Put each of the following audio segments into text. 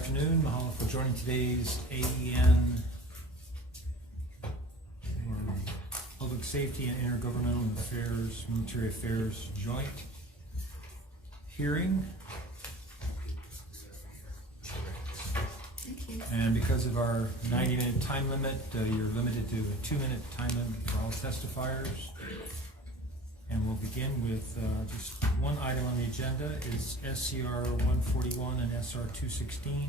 afternoon. Mahalo for joining today's AEN Public Safety and Intergovernmental Affairs, Military Affairs Joint hearing. And because of our 90-minute time limit, you're limited to a 2-minute time limit for all testifiers. And we'll begin with just one item on the agenda. Is SCR 141 and SR 216,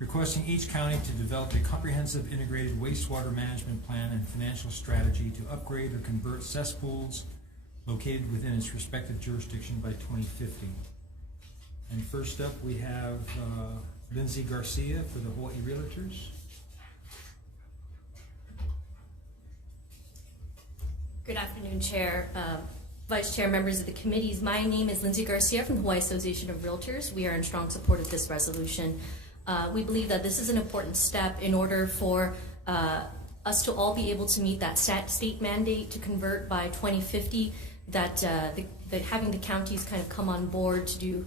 requesting each county to develop a comprehensive integrated wastewater management plan and financial strategy to upgrade or convert cesspools located within its respective jurisdiction by 2050. And first up, we have Lindsay Garcia for the Hawai'i Realtors. Good afternoon, Chair, Vice Chair, members of the committees. My name is Lindsay Garcia from the Hawaii Association of Realtors. We are in strong support of this resolution. We believe that this is an important step in order for us to all be able to meet that state mandate to convert by 2050, that having the counties kind of come on board to do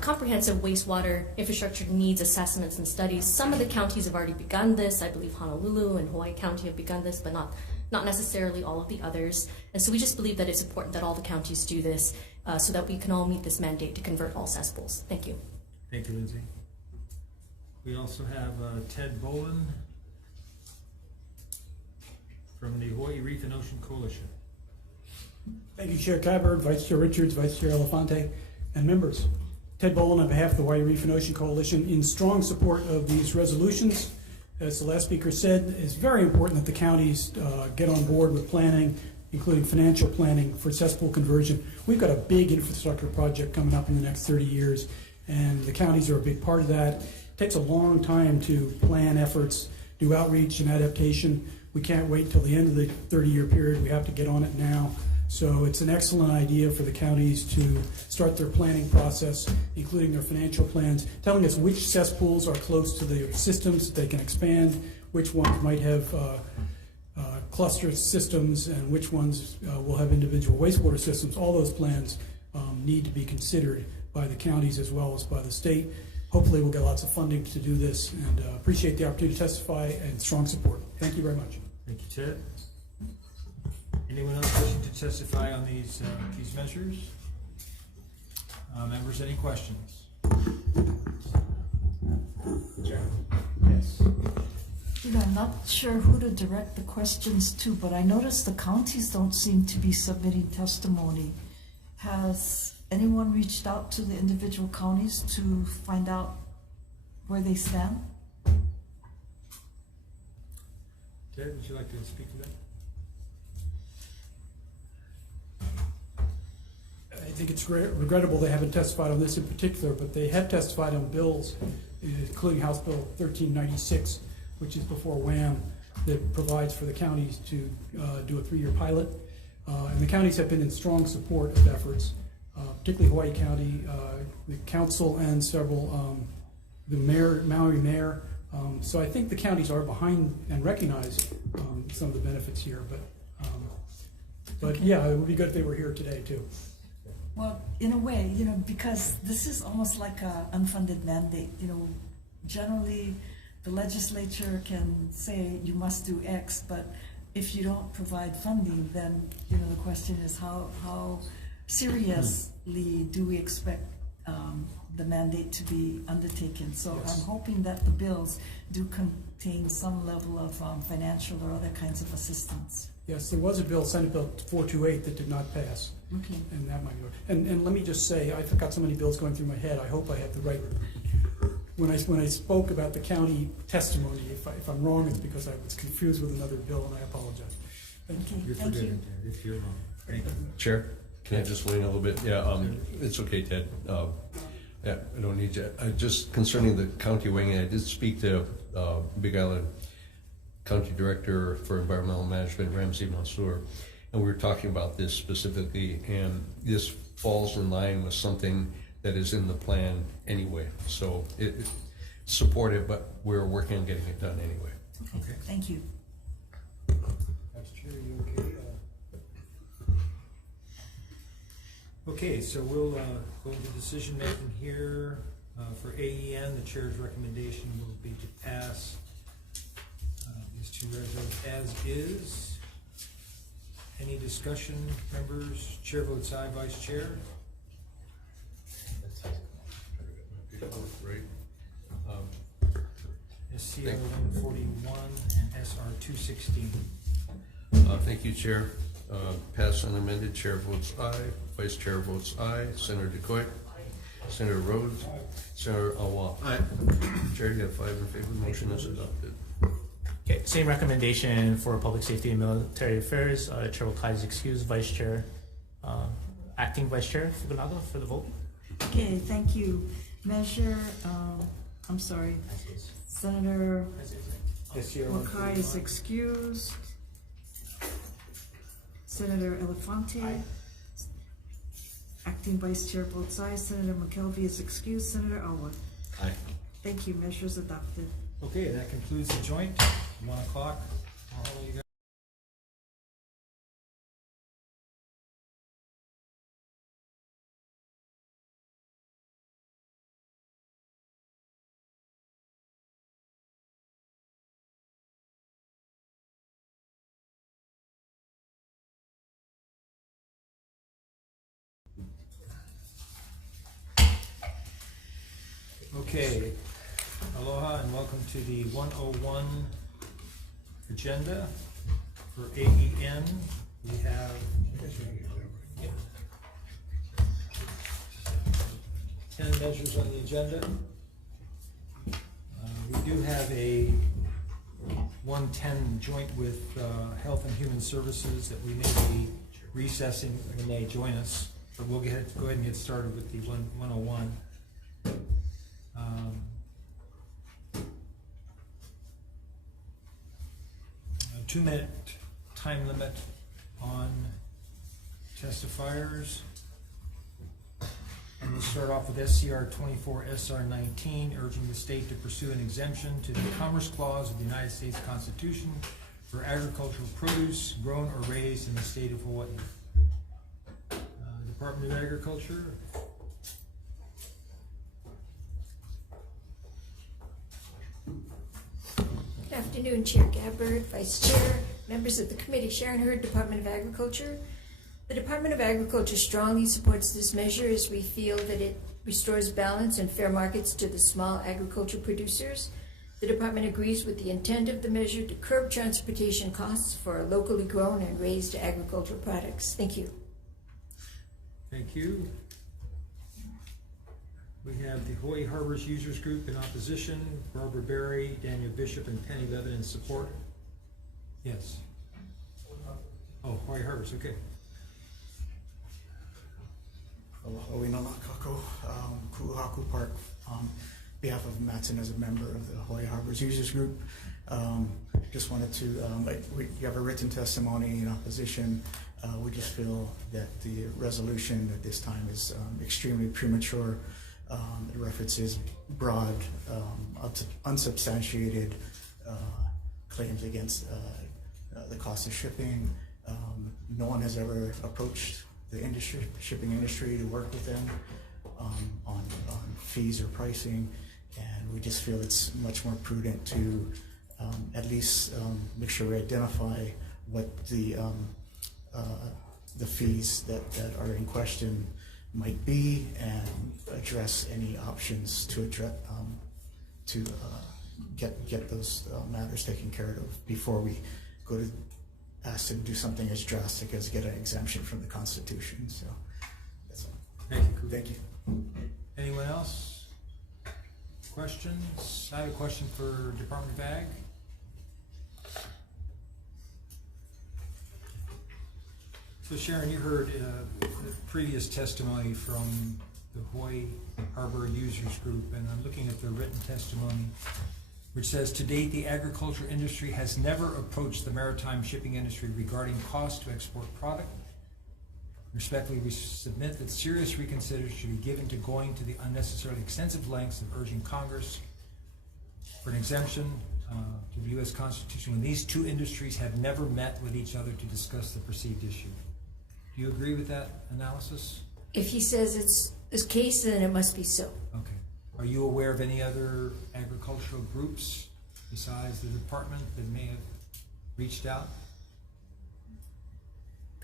comprehensive wastewater infrastructure needs assessments and studies. Some of the counties have already begun this. I believe Honolulu and Hawaii County have begun this, but not necessarily all of the others. And so we just believe that it's important that all the counties do this so that we can all meet this mandate to convert all cesspools. Thank you. Thank you, Lindsay. We also have Ted Boland from the Hawaii Reef and Ocean Coalition. Thank you, Chair Cabard, Vice Chair Richards, Vice Chair Elefante, and members. Ted Boland on behalf of the Hawaii Reef and Ocean Coalition in strong support of these resolutions. As the last speaker said, it's very important that the counties get on board with planning, including financial planning for cesspool conversion. We've got a big infrastructure project coming up in the next 30 years, and the counties are a big part of that. It takes a long time to plan efforts, do outreach and adaptation. We can't wait till the end of the 30-year period. We have to get on it now. So it's an excellent idea for the counties to start their planning process, including their financial plans, telling us which cesspools are close to the systems that they can expand, which ones might have cluster systems, and which ones will have individual wastewater systems. All those plans need to be considered by the counties as well as by the state. Hopefully we'll get lots of funding to do this, and appreciate the opportunity to testify and strong support. Thank you very much. Thank you, Ted. Anyone else wishing to testify on these measures? Members, any questions? Yes. I'm not sure who to direct the questions to, but I noticed the counties don't seem to be submitting testimony. Has anyone reached out to the individual counties to find out where they stand? Ted, would you like to speak to that? I think it's regrettable they haven't testified on this in particular, but they have testified on bills, including House Bill 1396, which is before WHAM, that provides for the counties to do a 3-year pilot. And the counties have been in strong support of efforts, particularly Hawaii County, the council, and several, the Maui mayor. So I think the counties are behind and recognize some of the benefits here, but yeah, it would be good if they were here today too. Well, in a way, because this is almost like an unfunded mandate. Generally the legislature can say you must do X, but if you don't provide funding, then the question is how seriously do we expect the mandate to be undertaken? So yes. I'm hoping that the bills do contain some level of financial or other kinds of assistance. Yes, there was a bill, Senate Bill 428, that did not pass. Okay. And that might go. And let me just say, I've got so many bills going through my head. I hope I have the right. When I spoke about the county testimony, if I'm wrong, it's because I was confused with another bill, and I apologize. Thank you. You're forgiven, Ted, if you're wrong. Thank you. Chair, can I just weigh in a little bit? Yeah, it's okay, Ted. Yeah, I don't need to. Just concerning the county weighing in, I did speak to Big Island County Director for Environmental Management, Ramsey Mansour, and we were talking about this specifically, and this falls in line with something that is in the plan anyway. So it's supportive, but we're working on getting it done anyway. Okay. Thank you. Vice Chair, are you okay? Okay, so we'll go into decision making here. For AEN, the chair's recommendation will be to pass these two resolutions as is. Any discussion, members? Chair votes aye, vice chair. Right. SCR 141 and SR 216. Thank you, Chair. Pass unamended. Chair votes aye. Vice Chair votes aye. Senator DeCoy. Senator Rhodes. Senator Awa. Aye. Chair, you have 5 in favor. Motion is adopted. Okay, same recommendation for Public Safety and Military Affairs. Chair Wakai is excused. Vice Chair, Acting Vice Chair Fukunaga for the vote. Okay, thank you. Measure, I'm sorry, Senator SCR Wakai is 141. excused. Senator Elefante. Acting Vice Chair votes aye. Senator McKelvey is excused. Senator Awa. Aye. Thank you. Measures adopted. Okay, that concludes the joint. 1 o'clock. All you guys. Okay, aloha and welcome to the 101 agenda for AEN. We have 10 measures on the agenda. We do have a 110 joint with Health and Human Services that we may be recessing when they join us, but we'll go ahead and get started with the 101. 2-minute time limit on testifiers. And we'll start off with SCR 24 SR 19, urging the state to pursue an exemption to the Commerce Clause of the United States Constitution for agricultural produce grown or raised in the state of Hawaii. Department of Agriculture. Good afternoon, Chair Gabbard, Vice Chair, members of the committee. Sharon Hurd, Department of Agriculture. The Department of Agriculture strongly supports this measure as we feel that it restores balance and fair markets to the small agriculture producers. The department agrees with the intent of the measure to curb transportation costs for locally grown and raised agricultural products. Thank you. Thank you. We have the Hawaii Harbors Users Group in opposition, Barbara Berry, Daniel Bishop, and Penny Levin in support. Yes. Oh, Hawaii Harbors, okay. Aloha Wina Kako, Kuluhaku Park, on behalf of Mattson as a member of the Hawaii Harbors Users Group. Just wanted to, you have a written testimony in opposition. We just feel that the resolution at this time is extremely premature. It references broad, unsubstantiated claims against the cost of shipping. No one has ever approached the shipping industry to work with them on fees or pricing, and we just feel it's much more prudent to at least make sure we identify what the fees that are in question might be, and address any options to address get those matters taken care of before we go to ask them to do something as drastic as get an exemption from the Constitution. So that's all. Thank you. Thank you. Anyone else? Questions? I have a question for Department of Ag. So Sharon, you heard the previous testimony from the Hawaii Harbor Users Group, and I'm looking at the written testimony, which says, to date, the agriculture industry has never approached the maritime shipping industry regarding cost to export product. Respectfully, we submit that serious reconsideration should be given to going to the unnecessarily extensive lengths of urging Congress for an exemption to the U.S. Constitution when these two industries have never met with each other to discuss the perceived issue. Do you agree with that analysis? If he says it's a case, then it must be so. Okay. Are you aware of any other agricultural groups besides the department that may have reached out?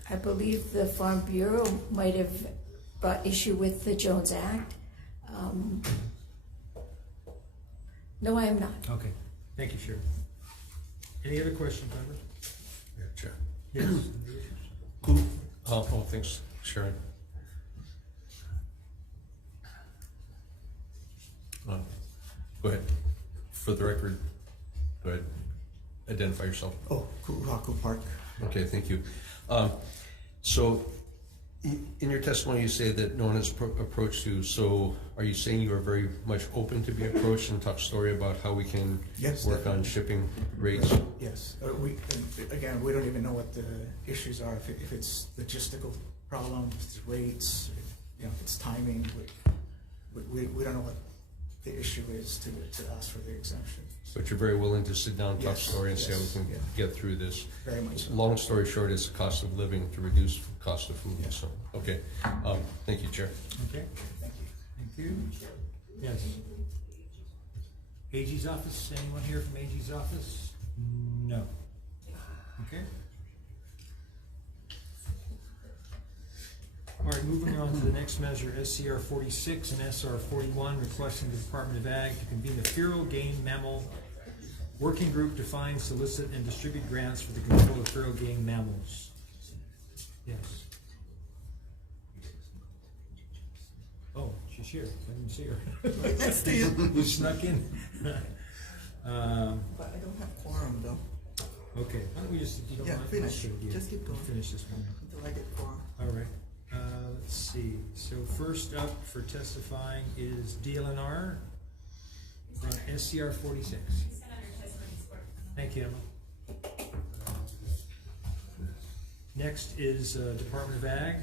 I believe the Farm Bureau might have brought issue with the Jones Act. No, I am not. Okay, thank you, Sheriff. Any other questions, members? Yeah, Chair. Yes. Who, thanks, Sharon. Go ahead. For the record, go ahead. Identify yourself. Oh, Ku'uhaku Park. Okay, thank you. So, in your testimony, you say that no one has approached you. So, are you saying you are very much open to be approached and talk story about how we can Yes, work on definitely. shipping rates? Yes, again, we don't even know what the issues are, if it's logistical problems, if it's rates, if it's timing. We don't know what the issue is to ask for the exemption. But you're very willing to sit down, talk Yes, story, and see how we yes, can yeah. get through this. Very much so. Long story short, it's the cost of living to reduce cost of food. Yeah. So, okay. Thank you, Chair. Okay, Thank you. thank you. Yes. AG's office, anyone here from AG's office? No. Okay. All right, moving on to the next measure, SCR 46 and SR 41, requesting the Department of Ag to convene a feral game mammal working group to find, solicit, and distribute grants for the control of feral game mammals. Yes. Oh, she's here. I didn't see her. Right next to you. You snuck in. But I don't have quorum though. Okay, why don't we just, if you don't Yeah, mind, finish. let's do it. Just keep going. Finish this one. Until I get quorum. All right, let's see. So first up for testifying is DLNR, SCR 46. Thank you, Emma. Next is Department of Ag.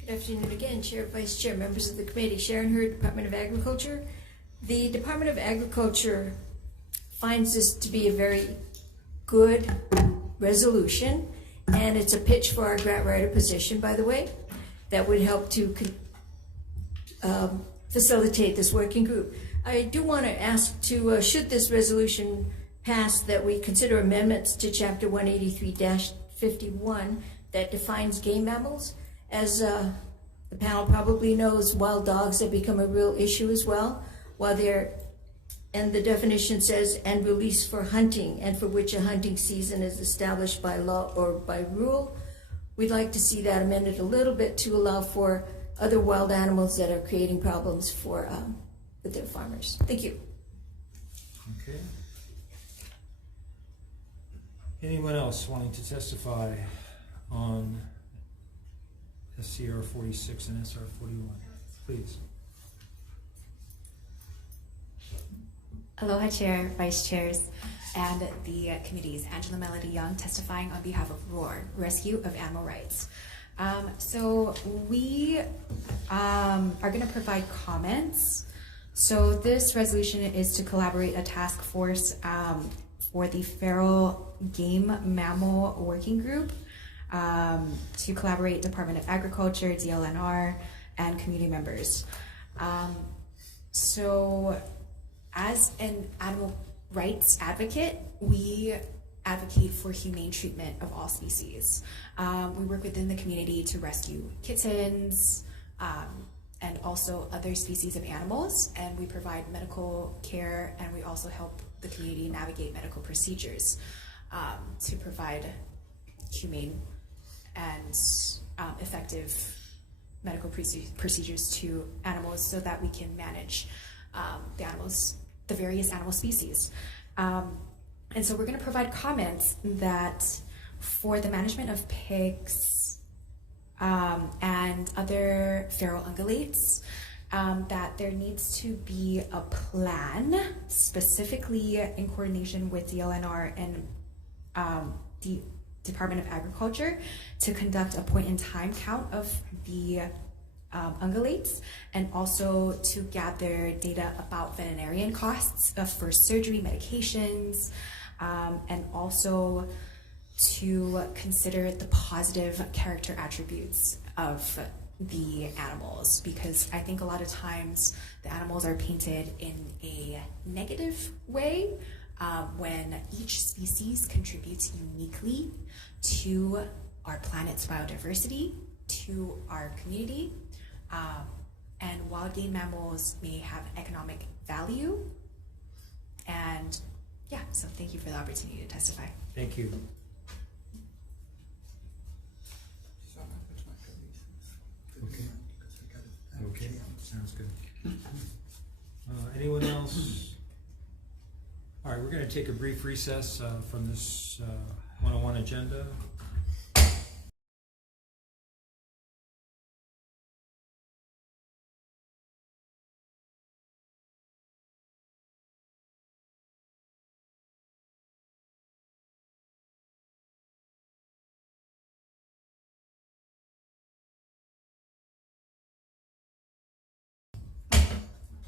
Good afternoon again, Chair, Vice Chair, members of the committee. Sharon Hurd, Department of Agriculture. The Department of Agriculture finds this to be a very good resolution, and it's a pitch for our grant writer position, by the way, that would help to facilitate this working group. I do want to ask to, should this resolution pass, that we consider amendments to Chapter 183-51 that defines game mammals. As the panel probably knows, wild dogs have become a real issue as well, and the definition says, and released for hunting, and for which a hunting season is established by law or by rule. We'd like to see that amended a little bit to allow for other wild animals that are creating problems for with their farmers. Thank you. Okay. Anyone else wanting to testify on SCR 46 and SR 41? Please. Aloha Chair, Vice Chairs, and the committees. Angela Melody Young testifying on behalf of ROAR, Rescue of Animal Rights. So we are going to provide comments. So this resolution is to collaborate a task force for the Feral Game Mammal Working Group to collaborate Department of Agriculture, DLNR, and community members. So as an animal rights advocate, we advocate for humane treatment of all species. We work within the community to rescue kittens and also other species of animals, and we provide medical care, and we also help the community navigate medical procedures to provide humane and effective medical procedures to animals so that we can manage the various animal species. And so we're going to provide comments that for the management of pigs and other feral ungulates, that there needs to be a plan, specifically in coordination with the DLNR and the Department of Agriculture, to conduct a point-in-time count of the ungulates, and also to gather data about veterinarian costs for surgery, medications, and also to consider the positive character attributes of the animals, because I think a lot of times the animals are painted in a negative way when each species contributes uniquely to our planet's biodiversity, to our community, and wild game mammals may have economic value. And yeah, so thank you for the opportunity to testify. Thank you. Okay. Okay, sounds good. Anyone else? All right, we're going to take a brief recess from this 101 agenda.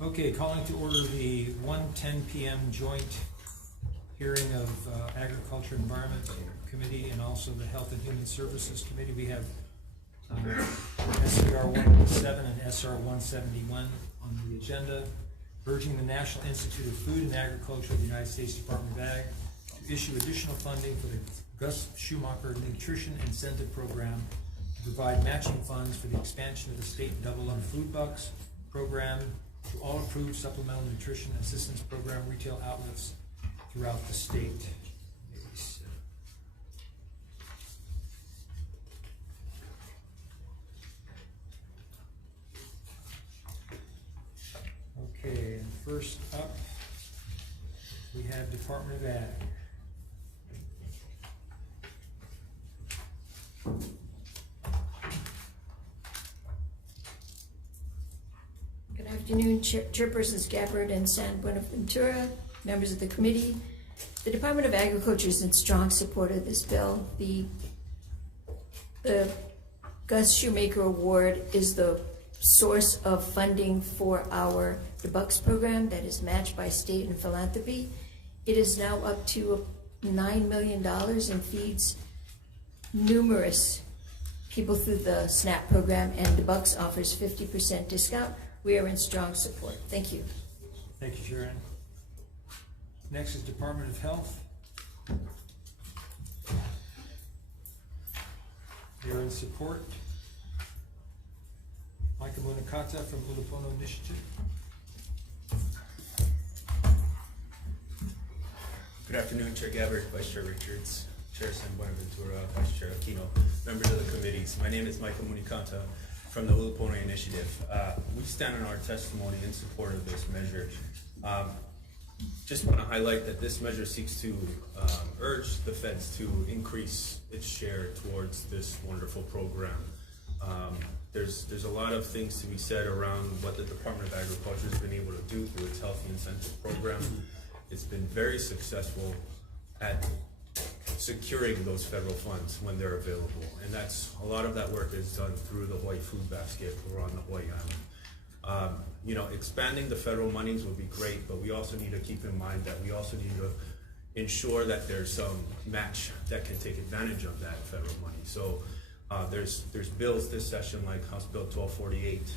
Okay, calling to order the 1:10 p.m. joint hearing of Agriculture Environment Committee and also the Health and Human Services Committee. We have SCR 107 and SR 171 on the agenda, urging the National Institute of Food and Agriculture of the United States Department of Ag to issue additional funding for the Gus Schumacher Nutrition Incentive Program to provide matching funds for the expansion of the state Double Up Food Bucks program to all approved supplemental nutrition assistance program retail outlets throughout the state. Okay, and first up, we have Department of Ag. Good afternoon, Chairpersons Gabbard and San Buenaventura, members of the committee. The Department of Agriculture is in strong support of this bill. The Gus Shoemaker Award is the source of funding for the Bucks program that is matched by state and philanthropy. It is now up to $9 million and feeds numerous people through the SNAP program, and the Bucks offers 50% discount. We are in strong support. Thank you. Thank you, Sharon. Next is Department of Health. You're in support. Micah Munakata from Ulupono Initiative. Good afternoon, Chair Gabbard, Vice Chair Richards, Chair San Buenaventura, Vice Chair Aquino, members of the committees. My name is Micah Munakata from the Ulupono Initiative. We stand in our testimony in support of this measure. Just want to highlight that this measure seeks to urge the feds to increase its share towards this wonderful program. There's a lot of things to be said around what the Department of Agriculture has been able to do through its healthy incentive program. It's been very successful at securing those federal funds when they're available, and a lot of that work is done through the Hawaii Food Basket or on the Hawaii Island. Expanding the federal monies would be great, but we also need to keep in mind that we also need to ensure that there's some match that can take advantage of that federal money. So there's bills this session like House Bill 1248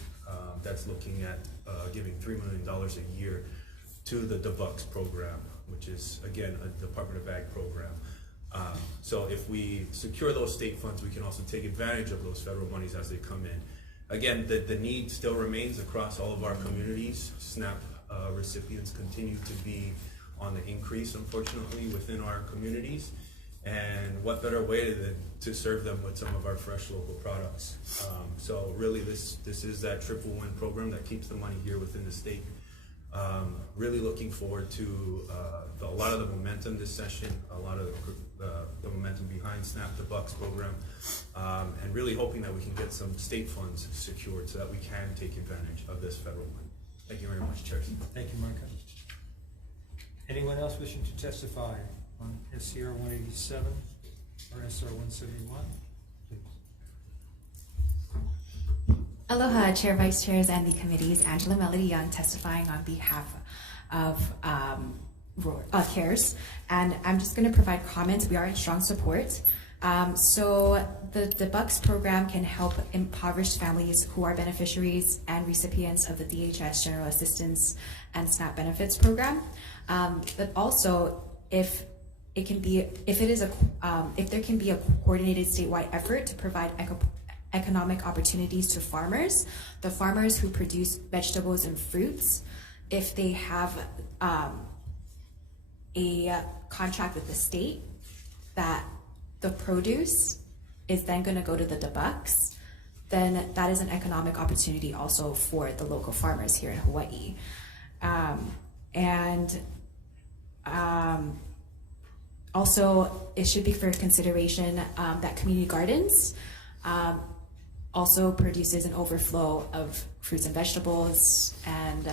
that's looking at giving $3 million a year to the Bucks program, which is again a Department of Ag program. So if we secure those state funds, we can also take advantage of those federal monies as they come in. Again, the need still remains across all of our communities. SNAP recipients continue to be on the increase, unfortunately, within our communities. And what better way to serve them with some of our fresh local products? So really, this is that triple win program that keeps the money here within the state. Really looking forward to a lot of the momentum this session, a lot of the momentum behind SNAP, the Bucks program, and really hoping that we can get some state funds secured so that we can take advantage of this federal money. Thank you very much, Chair. Thank you, Micah. Anyone else wishing to testify on SCR 187 or SR 171? Aloha, Chair, Vice Chairs, and the committees. Angela Melody Young testifying on behalf of CARES, and I'm just going to provide comments. We are in strong support. So the Bucks program can help impoverished families who are beneficiaries and recipients of the DHS General Assistance and SNAP benefits program. But also, if there can be a coordinated statewide effort to provide economic opportunities to farmers, the farmers who produce vegetables and fruits, if they have a contract with the state that the produce is then going to go to the Bucks, then that is an economic opportunity also for the local farmers here in Hawaii. Also, it should be for consideration that community gardens also produces an overflow of fruits and vegetables, and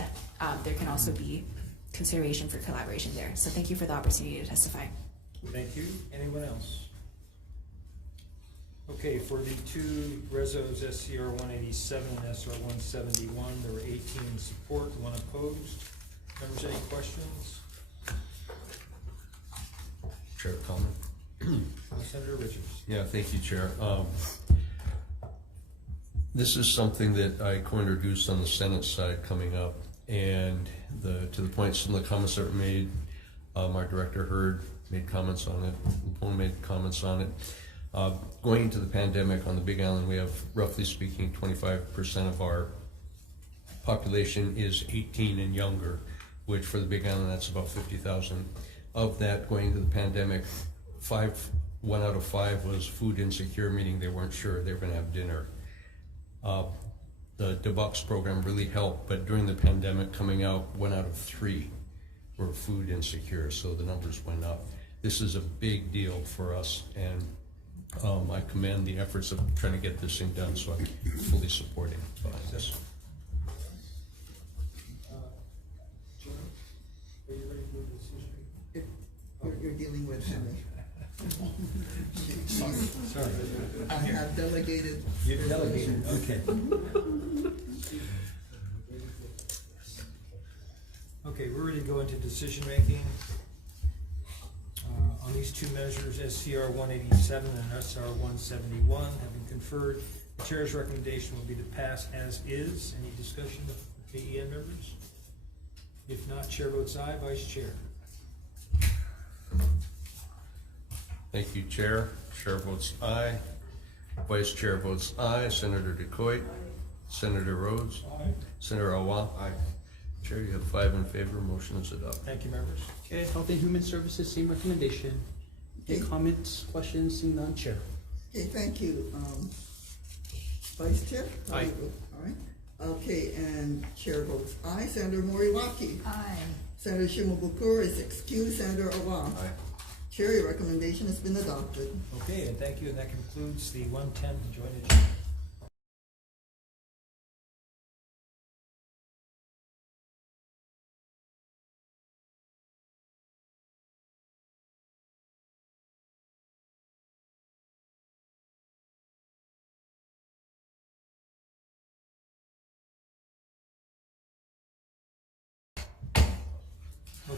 there can also be consideration for collaboration there. So thank you for the opportunity to testify. Thank you. Anyone else? Okay, for the two resos, SCR 187 and SR 171, there were 18 in support, 1 opposed. Members, any questions? Chair, comment? Senator Richards. Yeah, thank you, Chair. This is something that I co-introduced on the Senate side coming up, and to the point some of the comments that were made, our director Hurd made comments on it, Pone made comments on it. Going into the pandemic on the Big Island, we have, roughly speaking, 25% of our population is 18 and younger, which for the Big Island, that's about 50,000. Of that, going into the pandemic, 1 out of 5 was food insecure, meaning they weren't sure they were going to have dinner. The DeBucks program really helped, but during the pandemic coming out, 1 out of 3 were food insecure, so the numbers went up. This is a big deal for us, and I commend the efforts of trying to get this thing done, so I'm fully supporting behind this. Are you ready for the decision? You're dealing with Henry. Sorry. I have delegated. You've delegated, okay. Okay, we're ready to go into decision making. On these two measures, SCR 187 and SR 171, having conferred, the chair's recommendation will be to pass as is. Any discussion with AEN members? If not, chair votes aye. Vice chair. Thank you, Chair. Chair votes aye. Vice Chair votes aye. Senator DeCoit. Senator Rhodes. Aye. Senator Awa. Aye. Chair, you have 5 in favor. Motion is adopted. Thank you, members. Okay, Health and Human Services, same recommendation. Any comments, questions, seeing none, Chair. Okay, thank you. Vice Chair? Aye. All right. Okay, and Chair votes aye. Senator Moriwaki. Aye. Senator Shimabukuro is excused. Senator Awa. Aye. Chair, your recommendation has been adopted. Okay, and thank you, and that concludes the 110 joint agenda.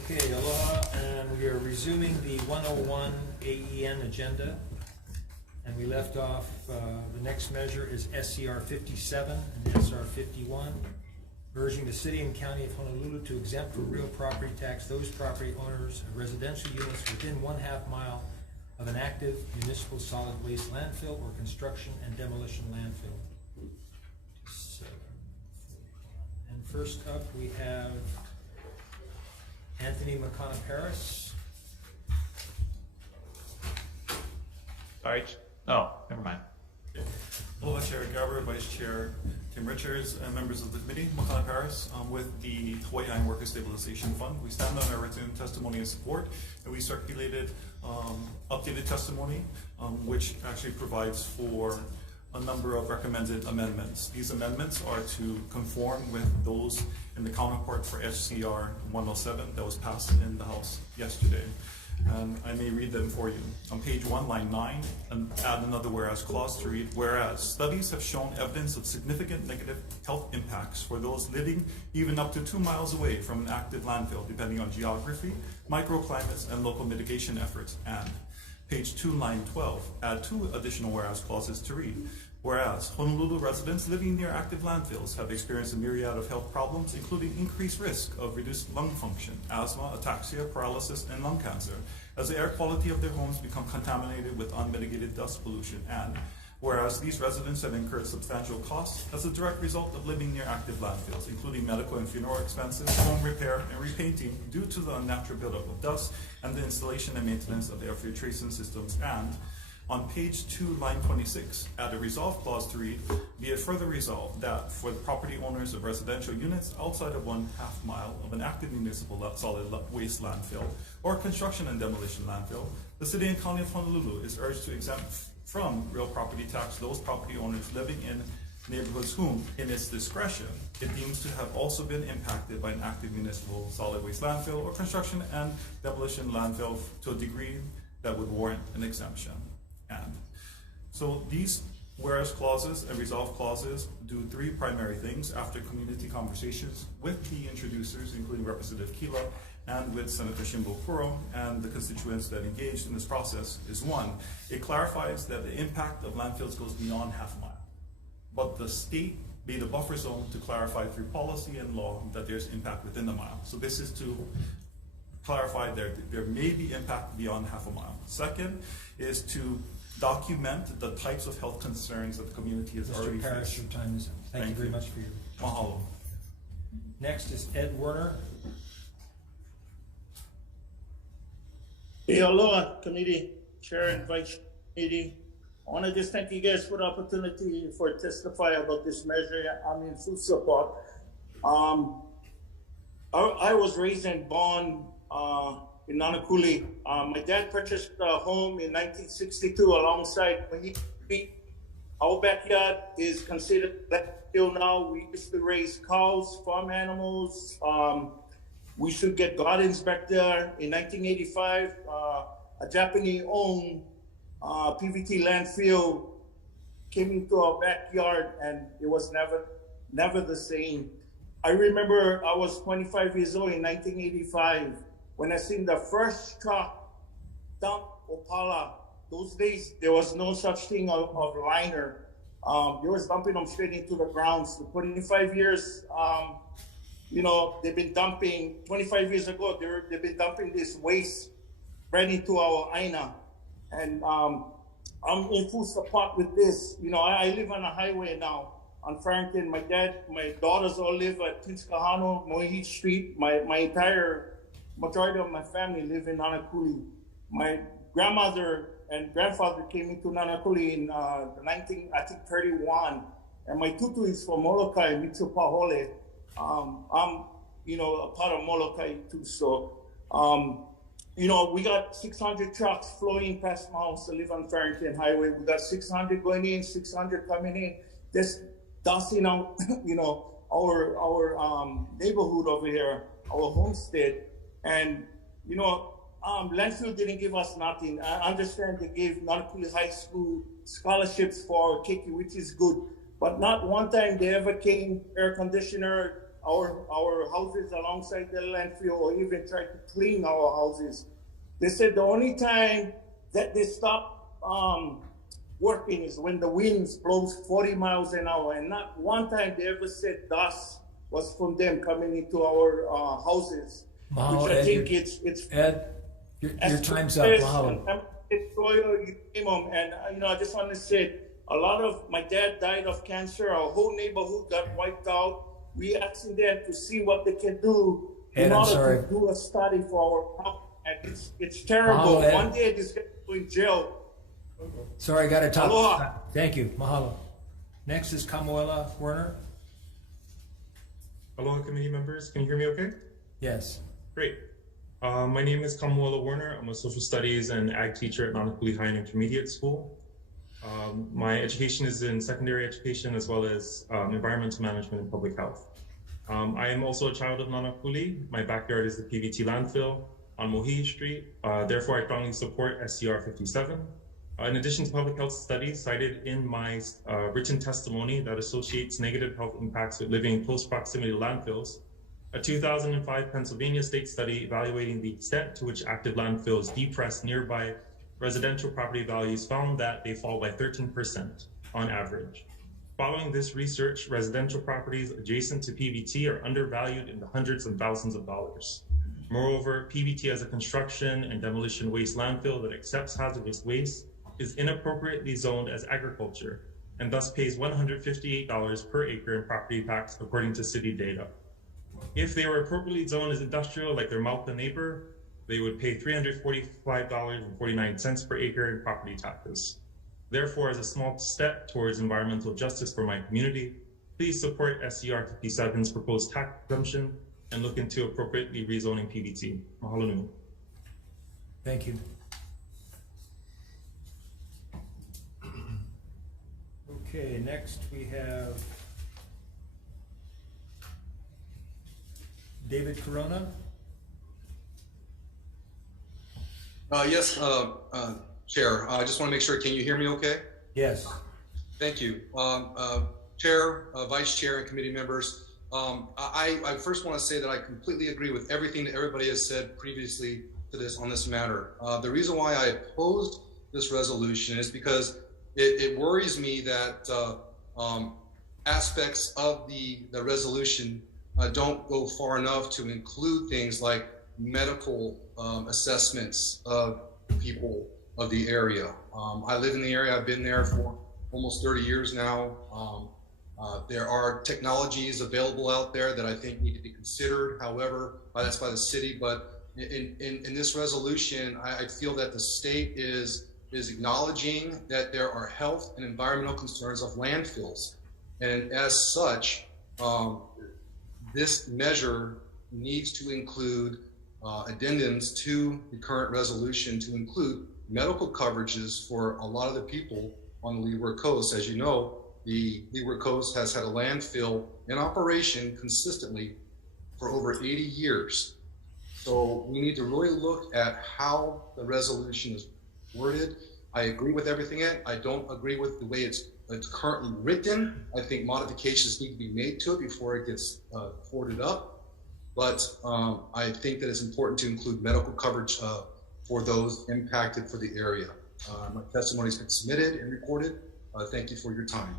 Okay, aloha, and we are resuming the 101 AEN agenda. And we left off, the next measure is SCR 57 and SR 51, urging the city and county of Honolulu to exempt for real property tax those property owners of residential units within 1/2 mile of an active municipal solid waste landfill or construction and demolition landfill. And first up, we have Anthony McConnell-Paris. Sorry. Oh, never mind. Aloha, Chair Garber, Vice Chair Tim Richards, and members of the committee. Makana Paris with the Hawaii Island Worker Stabilization Fund. We stand on our written testimony and support, and we circulated updated testimony, which actually provides for a number of recommended amendments. These amendments are to conform with those in the counterpart for SCR 107 that was passed in the House yesterday. and I may read them for you. On page 1, line 9, and add another whereas clause to read, whereas studies have shown evidence of significant negative health impacts for those living even up to 2 miles away from an active landfill, depending on geography, microclimates, and local mitigation efforts. And page 2, line 12, add 2 additional whereas clauses to read. Whereas Honolulu residents living near active landfills have experienced a myriad of health problems, including increased risk of reduced lung function, asthma, ataxia, paralysis, and lung cancer, as the air quality of their homes become contaminated with unmitigated dust pollution. And whereas these residents have incurred substantial costs as a direct result of living near active landfills, including medical and funeral expenses, home repair, and repainting due to the unnatural buildup of dust and the installation and maintenance of air filtration systems. And on page 2, line 26, add a resolve clause to read, be it further resolved that for the property owners of residential units outside of 1/2 mile of an active municipal solid waste landfill or construction and demolition landfill, the City and County of Honolulu is urged to exempt from real property tax those property owners living in neighborhoods whom, in its discretion, it deems to have also been impacted by an active municipal solid waste landfill or construction and demolition landfill to a degree that would warrant an exemption. And so these whereas clauses and resolve clauses do 3 primary things after community conversations with the introducers, including Representative Kila and with Senator Shimbo Kuro and the constituents that engaged in this process. Is 1, it clarifies that the impact of landfills goes beyond 1/2 mile, but the state made a buffer zone to clarify through policy and law that there's impact within the mile. So this is to clarify there may be impact beyond 1/2 mile. Second is to document the types of health concerns that the community has already Mr. Parrish, faced. your time is up. Thank you very much for your Mahalo. Next is Ed Werner. Hey, aloha, committee chair and vice committee. I want to just thank you guys for the opportunity for testify about this measure. I'm in full support. I was raised and born in Nanakuli. My dad purchased a home in 1962 alongside Mahi. Our backyard is considered still now. We used to raise cows, farm animals. We should get gardens back there. In 1985, a Japanese-owned PVT landfill came into our backyard, and it was never the same. I remember I was 25 years old in 1985 when I seen the first truck dump Opala. Those days, there was no such thing of liner. They was dumping them straight into the ground. So 25 years, they've been dumping, 25 years ago, they've been dumping this waste right into our Aina. And I'm in full support with this. I live on a highway now on Farrington. My daughters all live at Kinskahano, Mohi Street. My majority of my family live in Nanakuli. My grandmother and grandfather came into Nanakuli in 1931, and my tutu is from Molokai, Mitsupahole. I'm, a part of Molokai too. So, we got 600 trucks flowing past my house. I live on Farrington Highway. We got 600 going in, 600 coming in. Just dusting out, our neighborhood over here, our homestead. And, landfill didn't give us nothing. I understand they gave Nanakuli High School scholarships for Keiki, which is good. But not one time they ever came, air conditioner, our houses alongside the landfill, or even tried to clean our houses. They said the only time that they stop working is when the winds blows 40 miles an hour. And not one time they ever said dust was from them coming into our houses. Mahalo, which I Ed, think it's Ed, your time's up. Mahalo. And I just want to say, a lot of my dad died of cancer. Our whole neighborhood got wiped out. We asked them to see what they can do in order to do a study for our town. And it's terrible. Mahalo, one day this guy go in jail. Sorry, I got to talk. Aloha. Thank you. Mahalo. Next is Kamuela Werner. Aloha, committee members. Can you hear me okay? Yes. Great. My name is Kamuela Werner. I'm a social studies and ag teacher at Nanakuli High and Intermediate School. My education is in secondary education as well as environmental management and public health. I am also a child of Nanakuli. My backyard is the PVT landfill. on Mohii Street. Therefore, I strongly support SCR 57. In addition to public health studies cited in my written testimony that associates negative health impacts with living in close proximity to landfills, a 2005 Pennsylvania state study evaluating the extent to which active landfills depress nearby residential property values found that they fall by 13% on average. Following this research, residential properties adjacent to PBT are undervalued in the hundreds of thousands of dollars. Moreover, PBT as a construction and demolition waste landfill that accepts hazardous waste is inappropriately zoned as agriculture and thus pays $158 per acre in property tax according to city data. If they were appropriately zoned as industrial like their Malta neighbor, they would pay $345.49 per acre in property taxes. Therefore, as a small step towards environmental justice for my community, please support SCR 57's proposed tax exemption and look into appropriately rezoning PBT. Mahalo nui. Thank you. Okay, next we have David Corona. Yes, Chair. I just want to make sure, can you hear me okay? Yes. Thank you. Chair, Vice Chair, and committee members, I first want to say that I completely agree with everything that everybody has said previously to this on this matter. The reason why I opposed this resolution is because it worries me that aspects of the resolution don't go far enough to include things like medical assessments of people of the area. I live in the area. I've been there for almost 30 years now. There are technologies available out there that I think need to be considered. However, that's by the city. But in this resolution, I feel that the state is acknowledging that there are health and environmental concerns of landfills. And as such, this measure needs to include addendums to the current resolution to include medical coverages for a lot of the people on the Leeward Coast. As you know, the Leeward Coast has had a landfill in operation consistently for over 80 years. So we need to really look at how the resolution is worded. I agree with everything in it. I don't agree with the way it's currently written. I think modifications need to be made to it before it gets forwarded up. But I think that it's important to include medical coverage for those impacted for the area. My testimony has been submitted and recorded. Thank you for your time.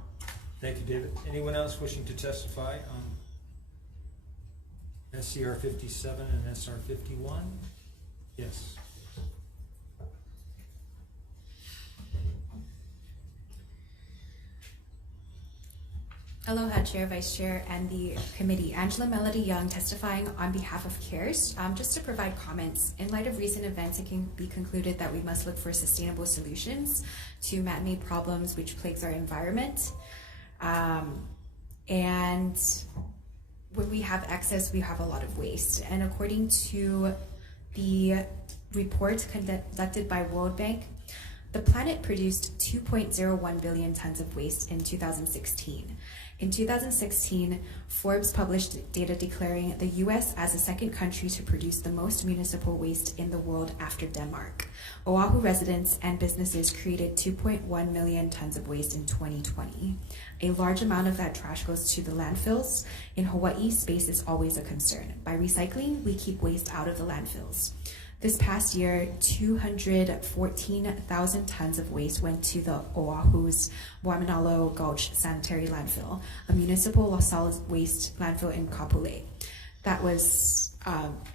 Thank you, David. Anyone else wishing to testify on SCR 57 and SR 51? Yes. Aloha, Chair, Vice Chair, and the committee. Angela Melody Young testifying on behalf of CARES. Just to provide comments, in light of recent events, it can be concluded that we must look for sustainable solutions to man-made problems which plagues our environment. And when we have excess, we have a lot of waste. And according to the report conducted by World Bank, the planet produced 2.01 billion tons of waste in 2016. In 2016, Forbes published data declaring the US as the second country to produce the most municipal waste in the world after Denmark. Oahu residents and businesses created 2.1 million tons of waste in 2020. A large amount of that trash goes to the landfills. In Hawaii, space is always a concern. By recycling, we keep waste out of the landfills. This past year, 214,000 tons of waste went to the Oahu's Waimanalo Gulch Sanitary Landfill, a municipal solid waste landfill in Kapolei that was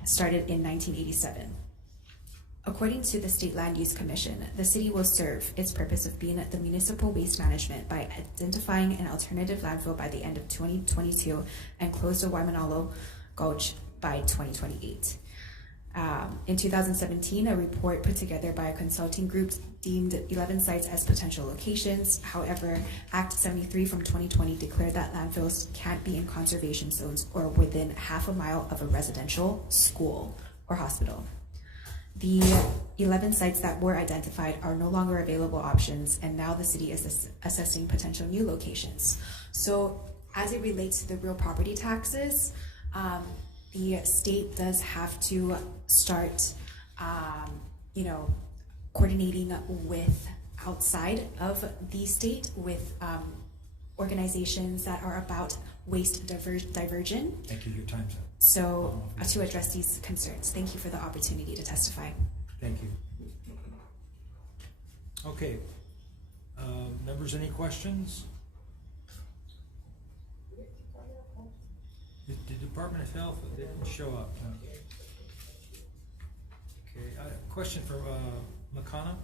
started in 1987. According to the State Land Use Commission, the city will serve its purpose of being the municipal waste management by identifying an alternative landfill by the end of 2022 and close the Waimanalo Gulch by 2028. In 2017, a report put together by a consulting group deemed 11 sites as potential locations. However, Act 73 from 2020 declared that landfills can't be in conservation zones or within half a mile of a residential, school, or hospital. The 11 sites that were identified are no longer available options, and now the city is assessing potential new locations. So as it relates to the real property taxes, the state does have to start you know, coordinating with outside of the state with organizations that are about waste diversion. Thank you, your time's up. So to address these concerns, thank you for the opportunity to testify. Thank you. Okay, members, any questions? The Department of Health didn't show up. No. Okay, question for Makana.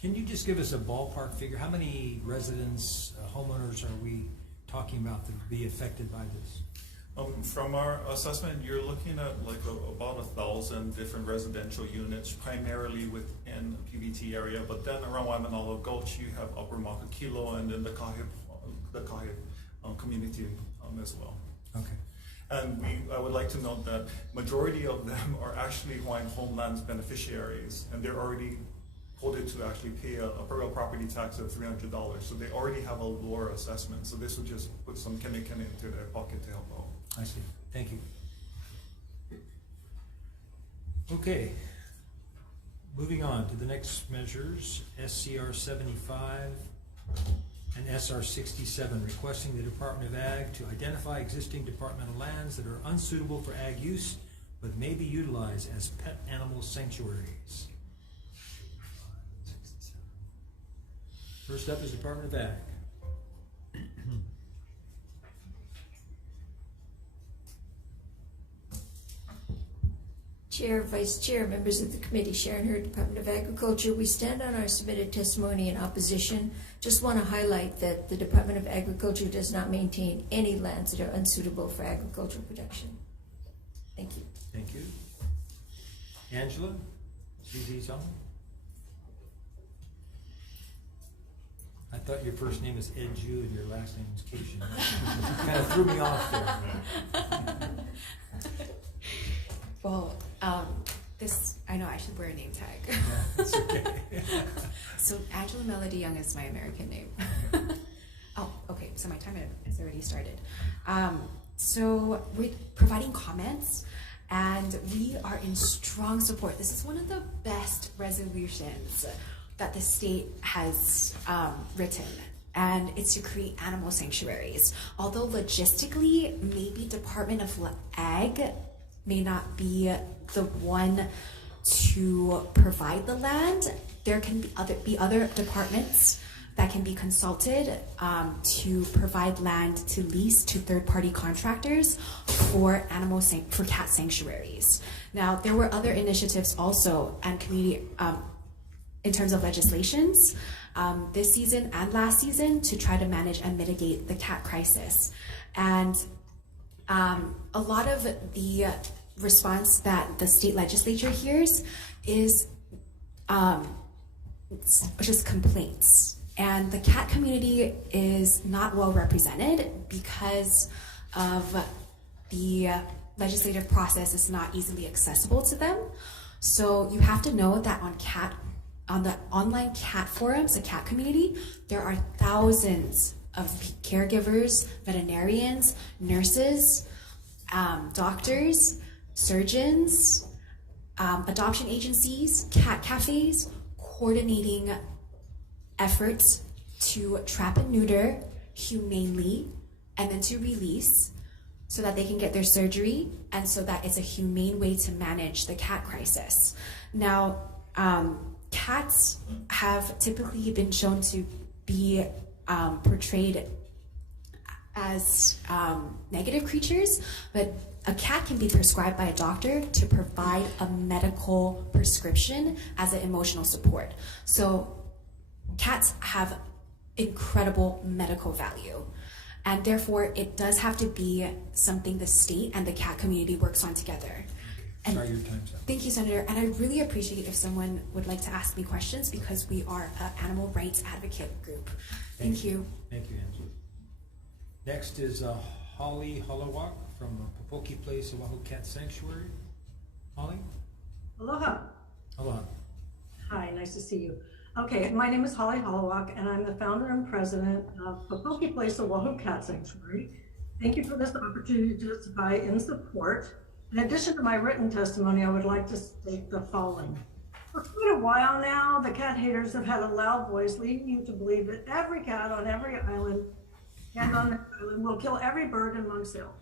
Can you just give us a ballpark figure? How many residents, homeowners are we talking about that would be affected by this? From our assessment, you're looking at like about 1,000 different residential units, primarily within the PVT area, but then around Waimanalo Gulch, you have Upper Makakilo and then the Kahib community as well. Okay. And I would like to note that majority of them are actually Hawaiian Homeland's beneficiaries, and they're already quoted to actually pay a real property tax of $300. So they already have a lower assessment. So this would just put some kene into their pocket to help out. I see. Thank you. Okay. Moving on to the next measures, SCR 75 and SR 67, requesting the Department of Ag to identify existing departmental lands that are unsuitable for ag use, but may be utilized as pet animal sanctuaries. First up is Department of Ag. Chair, Vice Chair, members of the committee, Sharon Hurd, Department of Agriculture. We stand on our submitted testimony in opposition. Just want to highlight that the Department of Agriculture does not maintain any lands that are unsuitable for agricultural production. Thank you. Thank you. Angela, CZ I thought your first name is Ed Ju and your last name is Cation. Kind of threw me off there. Well, I know I should wear a name tag. Yeah, that's okay. So Angela Melody Young is my American name. Oh, okay, so my time has already started. So we're providing comments, and we are in strong support. This is one of the best resolutions that the state has written, and it's to create animal sanctuaries. Although logistically, maybe Department of Ag may not be the one to provide the land, there can be other departments that can be consulted to provide land to lease to third-party contractors for cat sanctuaries. Now, there were other initiatives also and community in terms of legislations this season and last season to try to manage and mitigate the cat crisis. And a lot of the response that the state legislature hears is just complaints. And the cat community is not well represented because of the legislative process is not easily accessible to them. So you have to know that on the online cat forums, the cat community, there are thousands of caregivers, veterinarians, nurses, doctors, surgeons, adoption agencies, cat cafes, coordinating efforts to trap and neuter humanely and then to release so that they can get their surgery and so that it's a humane way to manage the cat crisis. Now, cats have typically been shown to be portrayed as negative creatures, but a cat can be prescribed by a doctor to provide a medical prescription as an emotional support. So cats have incredible medical value, and therefore it does have to be something the state and the cat community works on together. And sorry, your time's up. Thank you, Senator. And I really appreciate if someone would like to ask me questions because we are an animal rights advocate group. Thank you. Thank you, Angela. Next is Holly Holowak from Popoki Place, Oahu Cat Sanctuary. Holly? Aloha. Aloha. Hi, nice to see you. Okay, my name is Holly Holowak, and I'm the founder and president of Popoki Place, Oahu Cat Sanctuary. Thank you for this opportunity to testify in support In addition to my written testimony, I would like to state the following. For quite a while now, the cat haters have had a loud voice leading you to believe that every cat on every island and on the island will kill every bird in Monk's Hill.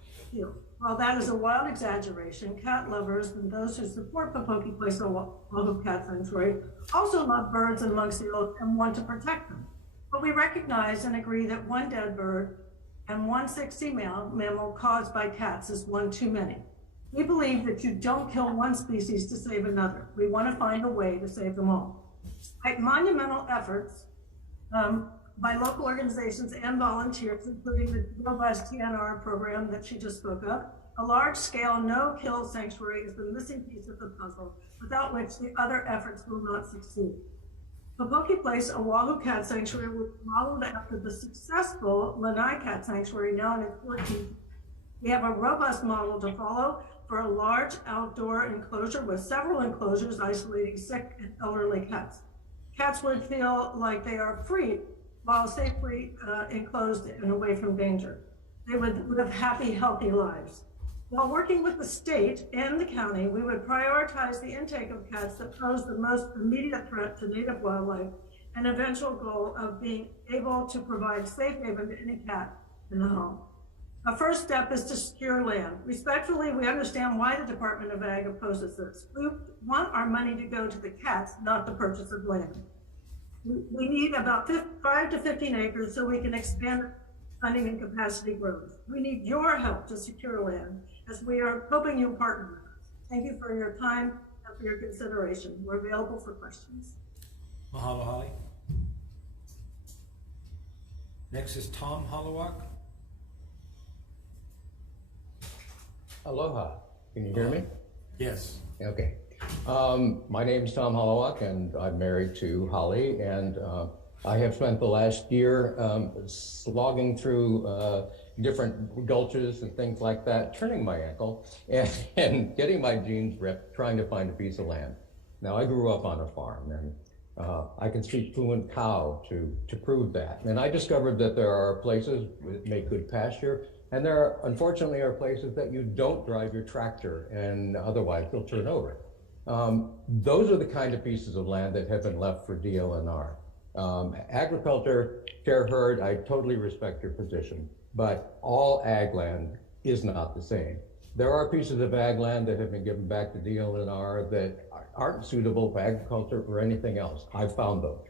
While that is a wild exaggeration, cat lovers and those who support Popoke Place Oahu Cat Sanctuary also love birds in Monk's Hill and want to protect them. But we recognize and agree that one dead bird and one sick sea mammal caused by cats is one too many. We believe that you don't kill one species to save another. We want to find a way to save them all. Despite monumental efforts by local organizations and volunteers, including the robust TNR program that she just spoke of, a large-scale no-kill sanctuary is the missing piece of the puzzle, without which the other efforts will not succeed. Popoke Place Oahu Cat Sanctuary was modeled after the successful Lanai Cat Sanctuary, now in its 14th. We have a robust model to follow for a large outdoor enclosure with several enclosures isolating sick and elderly cats. Cats would feel like they are free while safely enclosed and away from danger. They would live happy, healthy lives. While working with the state and the county, we would prioritize the intake of cats that pose the most immediate threat to native wildlife, an eventual goal of being able to provide safe haven to any cat in the home. Our first step is to secure land. Respectfully, we understand why the Department of Ag opposes this. We want our money to go to the cats, not the purchase of land. We need about 5 to 15 acres so we can expand funding and capacity growth. We need your help to secure land, as we are hoping you'll partner with us. Thank you for your time and for your consideration. We're available for questions. Mahalo, Holly. Next is Tom Holowak. Aloha. Can you hear me? Yes. Okay. My name is Tom Holowak, and I'm married to Holly, and I have spent the last year slogging through different gulches and things like that, turning my ankle and getting my jeans ripped, trying to find a piece of land. Now, I grew up on a farm, and I can speak fluent cow to prove that. And I discovered that there are places that make good pasture, and there, unfortunately, are places that you don't drive your tractor, and otherwise they'll turn over. Those are the kind of pieces of land that have been left for DLNR. Agriculture, Chair Hurd, I totally respect your position, but all ag land is not the same. There are pieces of ag land that have been given back to DLNR that aren't suitable for agriculture or anything else. I've found those.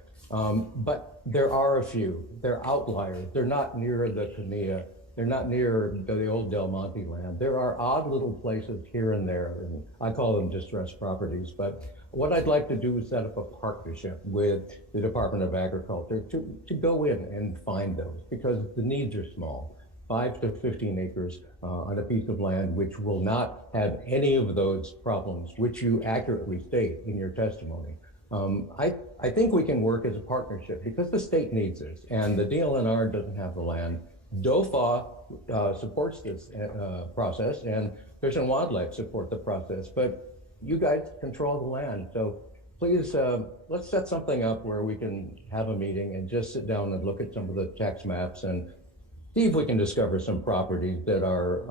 But there are a few. They're outliers. They're not near the Kania. They're not near the old Del Monte land. There are odd little places here and there, and I call them distressed properties. But what I'd like to do is set up a partnership with the Department of Agriculture to go in and find those, because the needs are small. 5 to 15 acres on a piece of land which will not have any of those problems, which you accurately state in your testimony. I think we can work as a partnership because the state needs this, and the DLNR doesn't have the land. DOFA supports this process, and Fish and Wildlife support the process, but you guys control the land. So please, let's set something up where we can have a meeting and just sit down and look at some of the tax maps and see if we can discover some properties that are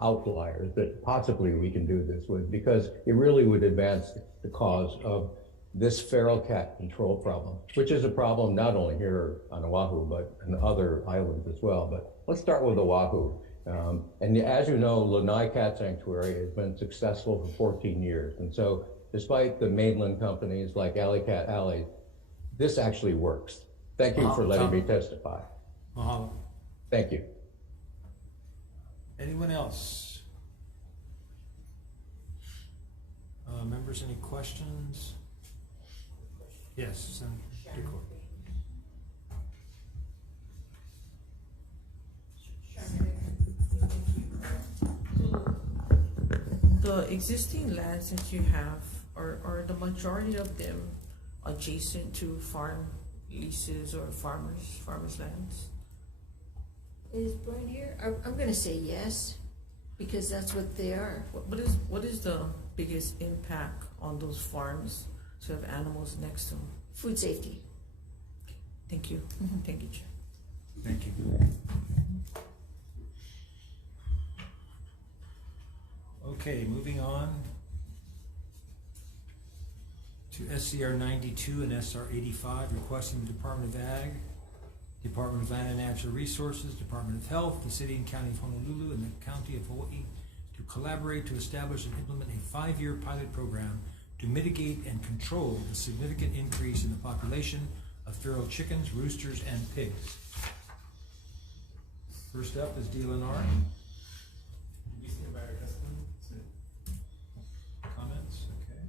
outliers that possibly we can do this with, because it really would advance the cause of this feral cat control problem, which is a problem not only here on Oahu, but in other islands as well. But let's start with Oahu. And as you know, Lanai Cat Sanctuary has been successful for 14 years. And so despite the mainland companies like Alley Cat Alley, this actually works. Thank you for letting me testify. Mahalo. Thank you. Anyone else? Members, any questions? Yes, Senator Court. The existing lands that you have, are the majority of them adjacent to farm leases or farmers' lands? Is Brian here? I'm going to say yes, because that's what they are. What is the biggest impact on those farms to have animals next to them? Food safety. Thank you. Thank you, Chair. Thank you. Okay, moving on to SCR 92 and SR 85, requesting the Department of Ag, Department of Land and Natural Resources, Department of Health, the City and County of Honolulu, and the County of Hawaii to collaborate to establish and implement a 5-year pilot program to mitigate and control the significant increase in the population of feral chickens, roosters, and pigs. First up is DLNR. Comments? Okay.